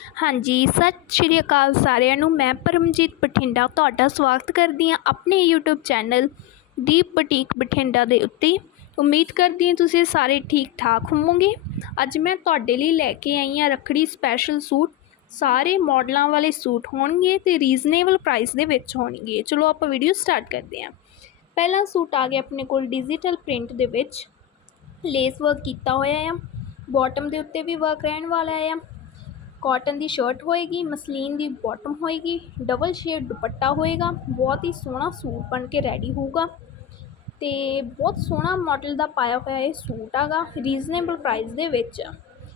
ਹਾਂਜੀ, ਸਤਿ ਸ਼੍ਰੀ ਅਕਾਲ ਸਾਰਿਆਂ ਨੂੰ। ਮੈਂ ਪਰਮਜੀਤ ਬਠਿੰਡਾ ਤੁਹਾਡਾ ਸਵਾਗਤ ਕਰਦੀ ਹਾਂ ਆਪਣੇ YouTube channel Deep boutique Bathinda ਦੇ ਉੱਤੇ। ਉਮੀਦ ਕਰਦੀ ਹਾਂ ਤੁਸੀਂ ਸਾਰੇ ਠੀਕ ਠਾਕ ਹੋਵੋਗੇ। ਅੱਜ ਮੈਂ ਤੁਹਾਡੇ ਲਈ ਲੈ ਕੇ ਆਈ ਹਾਂ ਰੱਖੜੀ ਸਪੈਸ਼ਲ ਸੂਟ। ਸਾਰੇ ਮਾਡਲਾਂ ਵਾਲੇ ਸੂਟ ਹੋਣਗੇ ਤੇ ਰੀਜ਼ਨੇਬਲ ਪ੍ਰਾਈਸ ਦੇ ਵਿੱਚ ਹੋਣਗੇ। ਚਲੋ ਆਪਾਂ ਵੀਡੀਓ ਸਟਾਰਟ ਕਰਦੇ ਹਾਂ। ਪਹਿਲਾ ਸੂਟ ਆ ਗਿਆ ਆਪਣੇ ਕੋਲ ਡਿਜੀਟਲ ਪ੍ਰਿੰਟ ਦੇ ਵਿੱਚ। ਲੇਸ ਵਰਕ ਕੀਤਾ ਹੋਇਆ ਆ। ਬਾਟਮ ਦੇ ਉੱਤੇ ਵੀ ਵਰਕ ਰਹਿਣ ਵਾਲਾ ਆ। ਕਾਟਨ ਦੀ ਸ਼ਰਟ ਹੋਏਗੀ, ਮਸਲੀਨ ਦੀ ਬਾਟਮ ਹੋਏਗੀ ਡਬਲ ਸ਼ੇਡ ਦੁਪੱਟਾ ਹੋਏਗਾ, ਬਹੁਤ ਹੀ ਸੋਹਣਾ ਸੂਟ ਬਣ ਕੇ ਰੈਡੀ ਹੋਊਗਾ ਤੇ ਬਹੁਤ ਸੋਹਣਾ ਮਾਡਲ ਦਾ ਪਾਇਆ ਹੋਇਆ ਇਹ ਸੂਟ ਹੈਗਾ ਰੀਜ਼ਨੇਬਲ ਪ੍ਰਾਈਸ ਦੇ ਵਿੱਚ।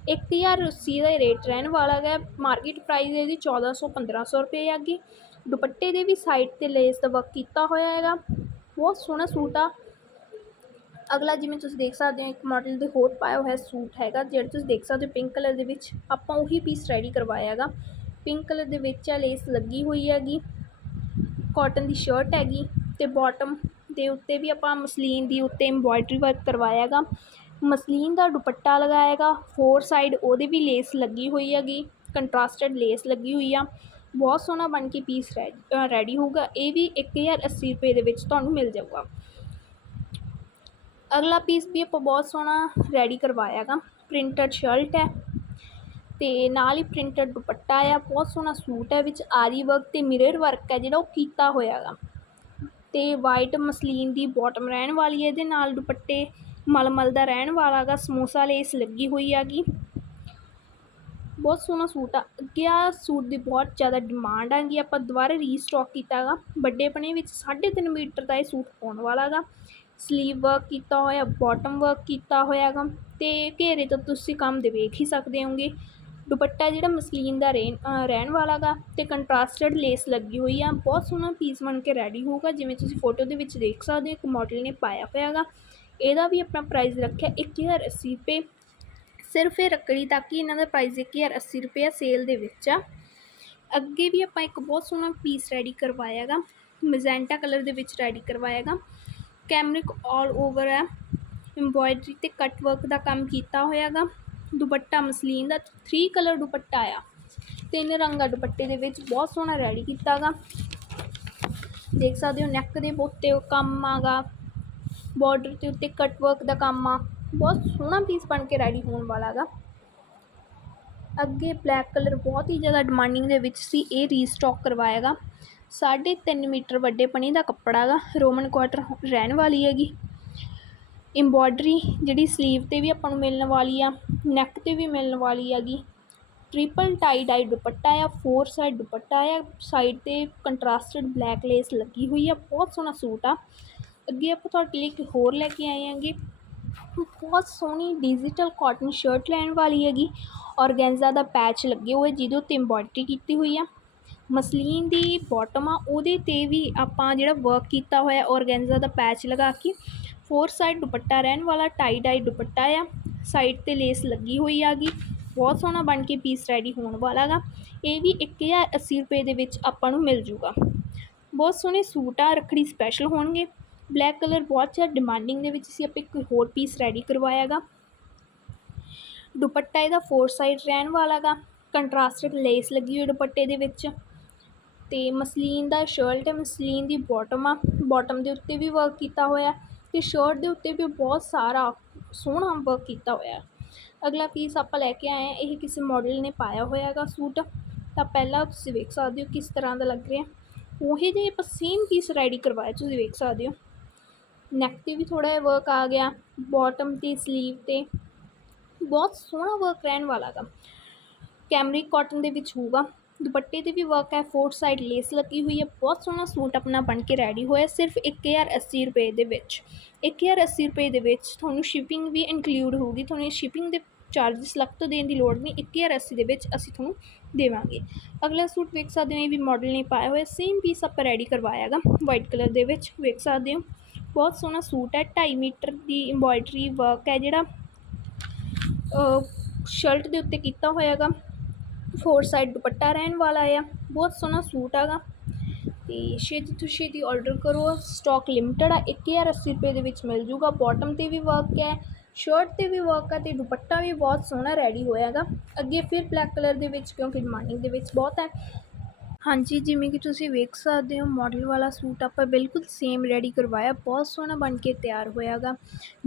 1080 ਦਾ ਰੇਟ ਰਹਿਣ ਵਾਲਾ ਹੈ ਮਾਰਕੀਟ ਪ੍ਰਾਈਸ ਇਹਦੀ 1400 1500 ਰੁਪਏ ਹੈਗੀ। ਦੁਪੱਟੇ ਦੇ ਵੀ ਸਾਈਡ ਤੇ ਲੇਸ ਦਾ ਵਰਕ ਕੀਤਾ ਹੋਇਆ ਹੈਗਾ, ਬਹੁਤ ਸੋਹਣਾ ਸੂਟ ਆ। ਅਗਲਾ ਜਿਵੇਂ ਤੁਸੀਂ ਦੇਖ ਸਕਦੇ ਹੋ, ਇੱਕ ਮਾਡਲ ਦੇ ਹੋਰ ਪਾਇਆ ਹੋਇਆ ਸੂਟ ਹੈਗਾ, ਜਿਹੜਾ ਤੁਸੀਂ ਦੇਖ ਸਕਦੇ ਹੋ ਪਿੰਕ ਕਲਰ ਦੇ ਵਿੱਚ ਆਪਾਂ ਉਹੀ ਪੀਸ ਰੈਡੀ ਕਰਵਾਇਆ ਹੈਗਾ। ਪਿੰਕ ਕਲਰ ਦੇ ਵਿੱਚ ਆ ਲੇਸ ਲੱਗੀ ਹੋਈ ਹੈਗੀ ਕਾਟਨ ਦੀ ਸ਼ਰਟ ਹੈਗੀ ਤੇ ਬਾਟਮ ਦੇ ਉੱਤੇ ਵੀ ਆਪਾਂ ਮਸਲੀਨ ਦੀ ਉੱਤੇ ਐਮਬੋਇਡਰੀ ਵਰਕ ਕਰਵਾਇਆ ਹੈਗਾ। ਮਸਲੀਨ ਦਾ ਦੁਪੱਟਾ ਲਗਾਇਆ ਹੈਗਾ ਫੋਰ ਸਾਈਡ ਉਹਦੇ ਵੀ ਲੇਸ ਲੱਗੀ ਹੋਈ ਹੈਗੀ ਕੰਟਰਾਸਟਡ ਲੇਸ ਲੱਗੀ ਹੋਈ ਆ। ਬਹੁਤ ਸੋਹਣਾ ਬਣ ਕੇ ਪੀਸ ਰੈਡੀ ਹੋਊਗਾ, ਇਹ ਵੀ 1080 ਰੁਪਏ ਦੇ ਵਿੱਚ ਤੁਹਾਨੂੰ ਮਿਲ ਜਾਊਗਾ। ਅਗਲਾ ਪੀਸ ਵੀ ਆਪਾਂ ਬਹੁਤ ਸੋਹਣਾ ਰੈਡੀ ਕਰਵਾਇਆ ਹੈਗਾ ਪ੍ਰਿੰਟਡ ਸ਼ਰਟ ਹੈ ਤੇ ਨਾਲ ਹੀ ਪ੍ਰਿੰਟਡ ਦੁਪੱਟਾ ਆ, ਬਹੁਤ ਸੋਹਣਾ ਸੂਟ ਹੈ, ਵਿੱਚ ਆਰੀ ਵਰਕ ਤੇ ਮਿਰਰ ਵਰਕ ਹੈ ਜਿਹੜਾ ਉਹ ਕੀਤਾ ਹੋਇਆ ਹੈਗਾ ਤੇ ਵਾਈਟ ਮਸਲੀਨ ਦੀ ਬਾਟਮ ਰਹਿਣ ਵਾਲੀ ਹੈ ਇਹਦੇ ਨਾਲ ਦੁਪੱਟੇ, ਮਲਮਲ ਦਾ ਰਹਿਣ ਵਾਲਾ ਹੈਗਾ ਸਮੋਸਾ ਲੇਸ ਲੱਗੀ ਹੋਈ ਹੈਗੀ। ਬਹੁਤ ਸੋਹਣਾ ਸੂਟ ਆ। ਅੱਗੇ ਆ ਸੂਟ ਦੀ ਬਹੁਤ ਜ਼ਿਆਦਾ ਡਿਮਾਂਡ ਹੈਗੀ, ਆਪਾਂ ਦੁਬਾਰਾ ਰੀਸਟਾਕ ਕੀਤਾ ਹੈਗਾ ਵੱਡੇ ਪਣੇ ਵਿੱਚ 3.5 ਮੀਟਰ ਦਾ ਇਹ ਸੂਟ ਪਾਉਣ ਵਾਲਾ ਹੈਗਾ ਸਲੀਵ ਵਰਕ ਕੀਤਾ ਹੋਇਆ ਬਾਟਮ ਵਰਕ ਕੀਤਾ ਹੋਇਆ ਗਾ ਅਤੇ ਘੇਰੇ ਤੋਂ ਤੁਸੀਂ ਕੰਮ ਦੇ ਵੇਖ ਹੀ ਸਕਦੇ ਹੋਗੇ। ਦੁਪੱਟਾ ਜਿਹੜਾ ਮਸਲੀਨ ਦਾ ਰਹਿਣ ਰਹਿਣ ਵਾਲਾ ਗਾ ਅਤੇ ਕੰਟਰਾਸਟਡ ਲੇਸ ਲੱਗੀ ਹੋਈ ਆ। ਬਹੁਤ ਸੋਹਣਾ ਪੀਸ ਬਣ ਕੇ ਰੈਡੀ ਹੋਊਗਾ, ਜਿਵੇਂ ਤੁਸੀਂ ਫੋਟੋ ਦੇ ਵਿੱਚ ਦੇਖ ਸਕਦੇ ਹੋ, ਇੱਕ ਮਾਡਲ ਨੇ ਪਾਇਆ ਹੋਇਆ ਗਾ ਇਹਦਾ ਵੀ ਆਪਣਾ ਪ੍ਰਾਈਸ ਰੱਖਿਆ 1080 ਰੁਪਏ। ਸਿਰਫ ਇਹ ਰੱਕੜੀ ਤੱਕ ਹੀ ਇਹਨਾਂ ਦਾ ਪ੍ਰਾਈਸ 1080 ਰੁਪਏ ਸੇਲ ਦੇ ਵਿੱਚ ਆ। ਅੱਗੇ ਵੀ ਆਪਾਂ ਇੱਕ ਬਹੁਤ ਸੋਹਣਾ ਪੀਸ ਰੈਡੀ ਕਰਵਾਇਆ ਹੈਗਾ ਮੈਜੈਂਟਾ ਕਲਰ ਦੇ ਵਿੱਚ ਰੈਡੀ ਕਰਵਾਇਆ ਹੈਗਾ ਕੈਮਰਿਕ ਆਲ ਓਵਰ ਹੈ। ਐਮਬੋਇਡਰੀ ਤੇ ਕੱਟ ਵਰਕ ਦਾ ਕੰਮ ਕੀਤਾ ਹੋਇਆ ਹੈਗਾ ਦੁਪੱਟਾ ਮਸਲੀਨ ਦਾ 3 ਕਲਰ ਦੁਪੱਟਾ ਆ। ਤਿੰਨ ਰੰਗਾ ਦੁਪੱਟੇ ਦੇ ਵਿੱਚ। ਬਹੁਤ ਸੋਹਣਾ ਰੈਡੀ ਕੀਤਾ ਹੈਗਾ ਦੇਖ ਸਕਦੇ ਹੋ ਨੈਕ ਦੇ ਉੱਤੇ ਉਹ ਕੰਮ ਆਗਾ। ਬਾਰਡਰ ਤੇ ਉੱਤੇ ਕੱਟ ਵਰਕ ਦਾ ਕੰਮ ਆ। ਬਹੁਤ ਸੋਹਣਾ ਪੀਸ ਬਣ ਕੇ ਰੈਡੀ ਹੋਣ ਵਾਲਾ ਹੈਗਾ ਅੱਗੇ ਬਲੈਕ ਕਲਰ ਬਹੁਤ ਹੀ ਜ਼ਿਆਦਾ ਡਿਮਾਂਡਿੰਗ ਦੇ ਵਿੱਚ ਸੀ। ਇਹ ਰੀਸਟਾਕ ਕਰਵਾਏਗਾ। ਸਾਢੇ ਤਿੰਨ ਮੀਟਰ ਵੱਡੇ ਪਣੀ ਦਾ ਕੱਪੜਾ ਗਾ, ਰੋਮਨ ਕੁਆਟਰ ਰਹਿਣ ਵਾਲੀ ਹੈਗੀ। ਐਮਬੋਇਡਰੀ ਜਿਹੜੀ ਸਲੀਵ 'ਤੇ ਵੀ ਆਪਾਂ ਨੂੰ ਮਿਲਣ ਵਾਲੀ ਆ ਨੈਕ 'ਤੇ ਵੀ ਮਿਲਣ ਵਾਲੀ ਹੈਗੀ। ਟ੍ਰਿਪਲ ਟਾਈ ਡਾਈ ਦੁਪੱਟਾ ਆ ਫੋਰ ਸਾਈਡ ਦੁਪੱਟਾ ਆ ਸਾਈਡ 'ਤੇ ਕੰਟਰਾਸਟਡ ਬਲੈਕ ਲੇਸ ਲੱਗੀ ਹੋਈ ਆ, ਬਹੁਤ ਸੋਹਣਾ ਸੂਟ ਆ। ਅੱਗੇ ਆਪਾਂ ਤੁਹਾਡੇ ਲਈ ਇੱਕ ਹੋਰ ਲੈ ਕੇ ਆਏ ਆਂਗੇ ਬਹੁਤ ਸੋਹਣੀ ਡਿਜੀਟਲ ਕਾਟਨ ਸ਼ਰਟ ਲੈਣ ਵਾਲੀ ਹੈਗੀ। ਔਰਗੈਂਜ਼ਾ ਦਾ ਪੈਚ ਲੱਗੇ ਹੋਏ ਜਿਹਦੇ ਉੱਤੇ ਐਮਬੋਇਡਰੀ ਕੀਤੀ ਹੋਈ ਆ। ਮਸਲੀਨ ਦੀ ਬੋਟਮ ਆ, ਉਹਦੇ 'ਤੇ ਵੀ ਆਪਾਂ ਜਿਹੜਾ ਵਰਕ ਕੀਤਾ ਹੋਇਆ ਔਰਗੈਂਜ਼ਾ ਦਾ ਪੈਚ ਲਗਾ ਕੇ ਫੋਰ ਸਾਈਡ ਦੁਪੱਟਾ ਰਹਿਣ ਵਾਲਾ ਟਾਈ ਡਾਈ ਦੁਪੱਟਾ ਆ ਸਾਈਡ 'ਤੇ ਲੇਸ ਲੱਗੀ ਹੋਈ ਆਗੀ ਬਹੁਤ ਸੋਹਣਾ ਬਣ ਕੇ ਪੀਸ ਰੈਡੀ ਹੋਣ ਵਾਲਾ ਗਾ, ਇਹ ਵੀ 1080 ਰੁਪਏ ਦੇ ਵਿੱਚ ਆਪਾਂ ਨੂੰ ਮਿਲ ਜੂਗਾ। ਬਹੁਤ ਸੋਹਣੇ ਸੂਟ ਆ, ਰੱਖੜੀ ਸਪੈਸ਼ਲ ਹੋਣਗੇ ਬਲੈਕ ਕਲਰ ਬਹੁਤ ਜ਼ਿਆਦਾ ਡਿਮਾਂਡਿੰਗ ਦੇ ਵਿੱਚ ਸੀ ਆਪਾਂ ਇੱਕ ਹੋਰ ਪੀਸ ਰੈਡੀ ਕਰਵਾਇਆ ਗਾ। ਦੁਪੱਟਾ ਇਹਦਾ ਫੋਰ ਸਾਈਡ ਰਹਿਣ ਵਾਲਾ ਗਾ ਕੰਟਰਾਸਟਡ ਲੇਸ ਲੱਗੀ ਹੋਈ ਦੁਪੱਟੇ ਦੇ ਵਿੱਚ ਅਤੇ ਮਸਲੀਨ ਦਾ ਸ਼ਰਟ ਹੈ, ਮਸਲੀਨ ਦੀ ਬੋਟਮ ਆ ਬੋਟਮ ਦੇ ਉੱਤੇ ਵੀ ਵਰਕ ਕੀਤਾ ਹੋਇਆ ਅਤੇ ਸ਼ਰਟ ਦੇ ਉੱਤੇ ਵੀ ਬਹੁਤ ਸਾਰਾ ਸੋਹਣਾ ਵਰਕ ਕੀਤਾ ਹੋਇਆ ਅਗਲਾ ਪੀਸ ਆਪਾਂ ਲੈ ਕੇ ਆਏ ਹਾਂ, ਇਹ ਕਿਸੇ ਮਾਡਲ ਨੇ ਪਾਇਆ ਹੋਇਆ ਹੈਗਾ ਸੂਟ। ਤਾਂ ਪਹਿਲਾਂ ਤੁਸੀਂ ਵੇਖ ਸਕਦੇ ਹੋ ਕਿਸ ਤਰ੍ਹਾਂ ਦਾ ਲੱਗ ਰਿਹਾ। ਉਹੀ ਜਿਹੇ ਆਪਾਂ ਸੇਮ ਪੀਸ ਰੈਡੀ ਕਰਵਾਇਆ, ਤੁਸੀਂ ਵੇਖ ਸਕਦੇ ਹੋ। ਨੈਕ 'ਤੇ ਵੀ ਥੋੜ੍ਹਾ ਜਿਹਾ ਵਰਕ ਆ ਗਿਆ ਬਾਟਮ 'ਤੇ ਸਲੀਵ 'ਤੇ। ਬਹੁਤ ਸੋਹਣਾ ਵਰਕ ਰਹਿਣ ਵਾਲਾ ਗਾ ਕੈਮਰਿਕ ਕਾਟਨ ਦੇ ਵਿੱਚ ਹੋਊਗਾ। ਦੁਪੱਟੇ 'ਤੇ ਵੀ ਵਰਕ ਹੈ ਫੋਰ ਸਾਈਡ ਲੇਸ ਲੱਗੀ ਹੋਈ ਹੈ, ਬਹੁਤ ਸੋਹਣਾ ਸੂਟ ਆਪਣਾ ਬਣ ਕੇ ਰੈਡੀ ਹੋਇਆ, ਸਿਰਫ 1080 ਰੁਪਏ ਦੇ ਵਿੱਚ। 1080 ਰੁਪਏ ਦੇ ਵਿੱਚ ਤੁਹਾਨੂੰ ਸ਼ਿਪਿੰਗ ਵੀ ਇਨਕਲੂਡ ਹੋਊਗੀ, ਤੁਹਾਨੂੰ ਸ਼ਿਪਿੰਗ ਦੇ ਚਾਰजेस ਲੱਗ ਤੋਂ ਦੇਣ ਦੀ ਲੋੜ ਨਹੀਂ 1080 ਦੇ ਵਿੱਚ ਅਸੀਂ ਤੁਹਾਨੂੰ ਦੇਵਾਂਗੇ। ਅਗਲਾ ਸੂਟ ਵੇਖ ਸਕਦੇ ਹੋ, ਇਹ ਵੀ ਮਾਡਲ ਨੇ ਪਾਇਆ ਹੋਇਆ ਸੇਮ ਪੀਸ ਆਪਾਂ ਰੈਡੀ ਕਰਵਾਇਆ ਹੈਗਾ ਵਾਈਟ ਕਲਰ ਦੇ ਵਿੱਚ, ਵੇਖ ਸਕਦੇ ਹੋ। ਬਹੁਤ ਸੋਹਣਾ ਸੂਟ ਹੈ 2.5 ਮੀਟਰ ਦੀ ਐਮਬੋਇਡਰੀ ਵਰਕ ਹੈ ਜਿਹੜਾ ਸ਼ਰਟ ਦੇ ਉੱਤੇ ਕੀਤਾ ਹੋਇਆ ਹੈਗਾ। ਫੋਰ ਸਾਈਡ ਦੁਪੱਟਾ ਰਹਿਣ ਵਾਲਾ ਆ। ਬਹੁਤ ਸੋਹਣਾ ਸੂਟ ਹੈਗਾ। ਤੇ ਛੇਤੀ ਤੋਂ ਛੇਤੀ ਆਰਡਰ ਕਰੋ। ਸਟਾਕ ਲਿਮਟਿਡ ਆ। 1080 ਰੁਪਏ ਦੇ ਵਿੱਚ ਮਿਲ ਜੂਗਾ। ਬਾਟਮ ਤੇ ਵੀ ਵਰਕ ਹੈ ਸ਼ਰਟ 'ਤੇ ਵੀ ਵਰਕ ਹੈ ਅਤੇ ਦੁਪੱਟਾ ਵੀ ਬਹੁਤ ਸੋਹਣਾ ਰੈਡੀ ਹੋਇਆ ਗਾ ਅੱਗੇ ਫਿਰ ਬਲੈਕ ਕਲਰ ਦੇ ਵਿੱਚ, ਕਿਉਂਕਿ ਡਿਮਾਂਡਿੰਗ ਦੇ ਵਿੱਚ ਬਹੁਤ ਹੈ। ਹਾਂਜੀ, ਜਿਵੇਂ ਕਿ ਤੁਸੀਂ ਵੇਖ ਸਕਦੇ ਹੋ ਮਾਡਲ ਵਾਲਾ ਸੂਟ ਆਪਾਂ ਬਿਲਕੁਲ ਸੇਮ ਰੈਡੀ ਕਰਵਾਇਆ। ਬਹੁਤ ਸੋਹਣਾ ਬਣ ਕੇ ਤਿਆਰ ਹੋਇਆ ਗਾ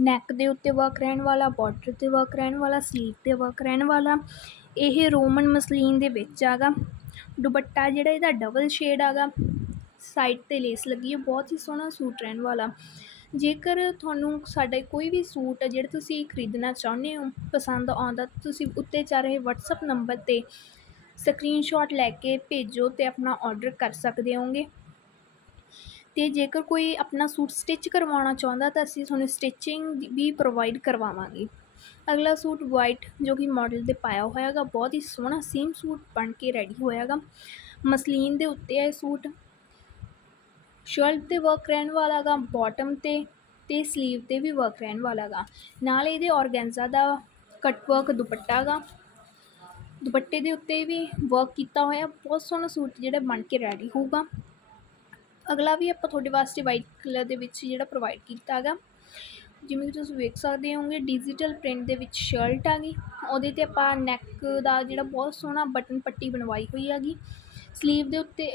ਨੈਕ ਦੇ ਉੱਤੇ ਵਰਕ ਰਹਿਣ ਵਾਲਾ ਬਾਰਡਰ 'ਤੇ ਵਰਕ ਰਹਿਣ ਵਾਲਾ ਸਲੀਵ 'ਤੇ ਵਰਕ ਰਹਿਣ ਵਾਲਾ। ਇਹ ਰੋਮਨ ਮਸਲੀਨ ਦੇ ਵਿੱਚ ਆਗਾ। ਦੁਪੱਟਾ ਜਿਹੜਾ ਇਹਦਾ ਡਬਲ ਸ਼ੇਡ ਆਗਾ। ਸਾਈਡ 'ਤੇ ਲੇਸ ਲੱਗੀ ਹੈ। ਬਹੁਤ ਹੀ ਸੋਹਣਾ ਸੂਟ ਰਹਿਣ ਵਾਲਾ। ਜੇਕਰ ਤੁਹਾਨੂੰ ਸਾਡਾ ਕੋਈ ਵੀ ਸੂਟ ਹੈ ਜਿਹੜਾ ਤੁਸੀਂ ਖਰੀਦਣਾ ਚਾਹੁੰਦੇ ਹੋ, ਪਸੰਦ ਆਉਂਦਾ ਤੁਸੀਂ ਉੱਤੇ ਚੱਲ ਰਹੇ ਵਟਸਐਪ ਨੰਬਰ 'ਤੇ ਸਕਰੀਨਸ਼ਾਟ ਲੈ ਕੇ ਭੇਜੋ ਅਤੇ ਆਪਣਾ ਆਰਡਰ ਕਰ ਸਕਦੇ ਹੋਗੇ ਅਤੇ ਜੇਕਰ ਕੋਈ ਆਪਣਾ ਸੂਟ ਸਟਿਚ ਕਰਵਾਉਣਾ ਚਾਹੁੰਦਾ ਤਾਂ ਅਸੀਂ ਤੁਹਾਨੂੰ ਸਟਿਚਿੰਗ ਵੀ ਪ੍ਰੋਵਾਈਡ ਕਰਵਾਵਾਂਗੇ। ਅਗਲਾ ਸੂਟ ਵਾਈਟ ਜੋ ਕਿ ਮਾਡਲ 'ਤੇ ਪਾਇਆ ਹੋਇਆ ਗਾ ਬਹੁਤ ਹੀ ਸੋਹਣਾ ਸੇਮ ਸੂਟ ਬਣ ਕੇ ਰੈਡੀ ਹੋਇਆ ਗਾ ਮਸਲੀਨ ਦੇ ਉੱਤੇ ਹੈ ਇਹ ਸੂਟ। ਸ਼ਰਟ 'ਤੇ ਵਰਕ ਰਹਿਣ ਵਾਲਾ ਗਾ ਬਾਟਮ 'ਤੇ ਅਤੇ ਸਲੀਵ 'ਤੇ ਵੀ ਵਰਕ ਰਹਿਣ ਵਾਲਾ ਗਾ ਨਾਲ ਇਹਦੇ ਔਰਗੈਂਜ਼ਾ ਦਾ ਕੱਟ ਵਰਕ ਦੁਪੱਟਾ ਗਾ ਦੁਪੱਟੇ ਦੇ ਉੱਤੇ ਵੀ ਵਰਕ ਕੀਤਾ ਹੋਇਆ, ਬਹੁਤ ਸੋਹਣਾ ਸੂਟ ਜਿਹੜਾ ਬਣ ਕੇ ਰੈਡੀ ਹੋਊਗਾ। ਅਗਲਾ ਵੀ ਆਪਾਂ ਤੁਹਾਡੇ ਵਾਸਤੇ ਵਾਈਟ ਕਲਰ ਦੇ ਵਿੱਚ ਜਿਹੜਾ ਪ੍ਰੋਵਾਈਡ ਕੀਤਾ ਗਾ ਜਿਵੇਂ ਕਿ ਤੁਸੀਂ ਵੇਖ ਸਕਦੇ ਹੋਗੇ ਡਿਜੀਟਲ ਪ੍ਰਿੰਟ ਦੇ ਵਿੱਚ ਸ਼ਰਟ ਆ ਗਈ। ਉਹਦੇ 'ਤੇ ਆਪਾਂ ਨੈਕ ਦਾ ਜਿਹੜਾ ਬਹੁਤ ਸੋਹਣਾ ਬਟਨ ਪੱਟੀ ਬਣਵਾਈ ਹੋਈ ਹੈਗੀ। ਸਲੀਵ ਦੇ ਉੱਤੇ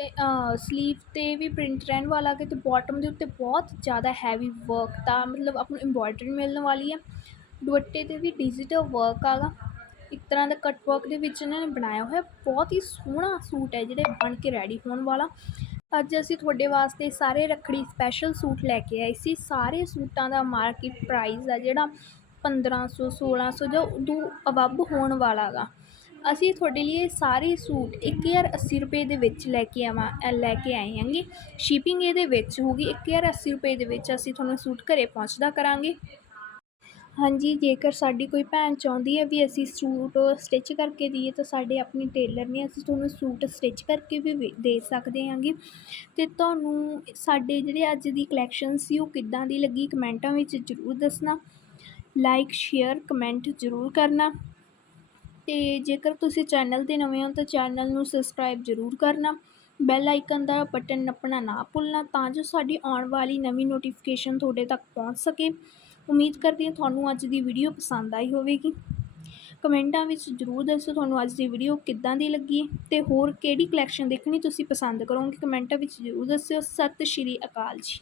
ਸਲੀਵ 'ਤੇ ਵੀ ਪ੍ਰਿੰਟ ਰਹਿਣ ਵਾਲਾ ਹੈ ਅਤੇ ਬਾਟਮ ਦੇ ਉੱਤੇ ਬਹੁਤ ਜ਼ਿਆਦਾ ਹੈਵੀ ਵਰਕ ਦਾ ਮਤਲਬ ਆਪਾਂ ਨੂੰ ਐਮਬੋਇਡਰੀ ਮਿਲਣ ਵਾਲੀ ਹੈ। ਦੁਪੱਟੇ 'ਤੇ ਵੀ ਡਿਜੀਟਲ ਵਰਕ ਆਗਾ। ਇੱਕ ਤਰ੍ਹਾਂ ਦਾ ਕੱਟ ਵਰਕ ਦੇ ਵਿੱਚ ਇਹਨਾਂ ਨੇ ਬਣਾਇਆ ਹੋਇਆ। ਬਹੁਤ ਹੀ ਸੋਹਣਾ ਸੂਟ ਹੈ, ਜਿਹੜੇ ਬਣ ਕੇ ਰੈਡੀ ਹੋਣ ਵਾਲਾ। ਅੱਜ ਅਸੀਂ ਤੁਹਾਡੇ ਵਾਸਤੇ ਸਾਰੇ ਰੱਖੜੀ ਸਪੈਸ਼ਲ ਸੂਟ ਲੈ ਕੇ ਆਏ ਸੀ। ਸਾਰੇ ਸੂਟਾਂ ਦਾ ਮਾਰਕੀਟ ਪ੍ਰਾਈਸ ਆ ਜਿਹੜਾ 1500 1600 ਜਾਂ ਉਦੋਂ ਅਬੱਬ ਹੋਣ ਵਾਲਾ ਗਾ। ਅਸੀਂ ਤੁਹਾਡੇ ਲਈ ਸਾਰੇ ਸੂਟ 1080 ਰੁਪਏ ਦੇ ਵਿੱਚ ਲੈ ਕੇ ਆਵਾਂ ਲੈ ਕੇ ਆਏ ਹਾਂਗੇ। ਸ਼ਿਪਿੰਗ ਇਹਦੇ ਵਿੱਚ ਹੋਊਗੀ 1080 ਰੁਪਏ ਦੇ ਵਿੱਚ ਅਸੀਂ ਤੁਹਾਨੂੰ ਸੂਟ ਘਰੇ ਪਹੁੰਚਦਾ ਕਰਾਂਗੇ। ਹਾਂਜੀ, ਜੇਕਰ ਸਾਡੀ ਕੋਈ ਭੈਣ ਚਾਹੁੰਦੀ ਹੈ ਵੀ ਅਸੀਂ ਸੂਟ ਸਟਿੱਚ ਕਰਕੇ ਦੇਈਏ ਤਾਂ ਸਾਡੇ ਆਪਣੇ ਟੇਲਰ ਨੇ ਅਸੀਂ ਤੁਹਾਨੂੰ ਸੂਟ ਸਟਿੱਚ ਕਰਕੇ ਵੀ ਦੇ ਸਕਦੇ ਹਾਂਗੇ। ਅਤੇ ਤੁਹਾਨੂੰ ਸਾਡੇ ਜਿਹੜੇ ਅੱਜ ਦੀ ਕਲੈਕਸ਼ਨ ਸੀ ਉਹ ਕਿੱਦਾਂ ਦੀ ਲੱਗੀ ਕਮੈਂਟਾਂ ਵਿੱਚ ਜ਼ਰੂਰ ਦੱਸਣਾ। ਲਾਈਕ ਸ਼ੇਅਰ ਕਮੈਂਟ ਜ਼ਰੂਰ ਕਰਨਾ। ਅਤੇ ਜੇਕਰ ਤੁਸੀਂ ਚੈਨਲ 'ਤੇ ਨਵੇਂ ਹੋ ਤਾਂ ਚੈਨਲ ਨੂੰ ਸਬਸਕ੍ਰਾਈਬ ਜ਼ਰੂਰ ਕਰਨਾ। ਬੈਲ ਆਈਕਨ ਦਾ ਬਟਨ ਨੱਪਣਾ ਨਾ ਭੁੱਲਣਾ ਤਾਂ ਜੋ ਸਾਡੀ ਆਉਣ ਵਾਲੀ ਨਵੀਂ ਨੋਟੀਫਿਕੇਸ਼ਨ ਤੁਹਾਡੇ ਤੱਕ ਪਹੁੰਚ ਸਕੇ। ਉਮੀਦ ਕਰਦੀ ਹਾਂ ਤੁਹਾਨੂੰ ਅੱਜ ਦੀ ਵੀਡੀਓ ਪਸੰਦ ਆਈ ਹੋਵੇਗੀ। ਕਮੈਂਟਾਂ ਵਿੱਚ ਜ਼ਰੂਰ ਦੱਸੋ ਤੁਹਾਨੂੰ ਅੱਜ ਦੀ ਵੀਡੀਓ ਕਿੱਦਾਂ ਦੀ ਲੱਗੀ ਅਤੇ ਹੋਰ ਕਿਹੜੀ ਕਲੈਕਸ਼ਨ ਦੇਖਣੀ ਤੁਸੀਂ ਪਸੰਦ ਕਰੋਗੇ? ਕਮੈਂਟਾਂ ਵਿੱਚ ਜ਼ਰੂਰ ਦੱਸਿਓ। ਸਤਿ ਸ਼੍ਰੀ ਅਕਾਲ ਜੀ।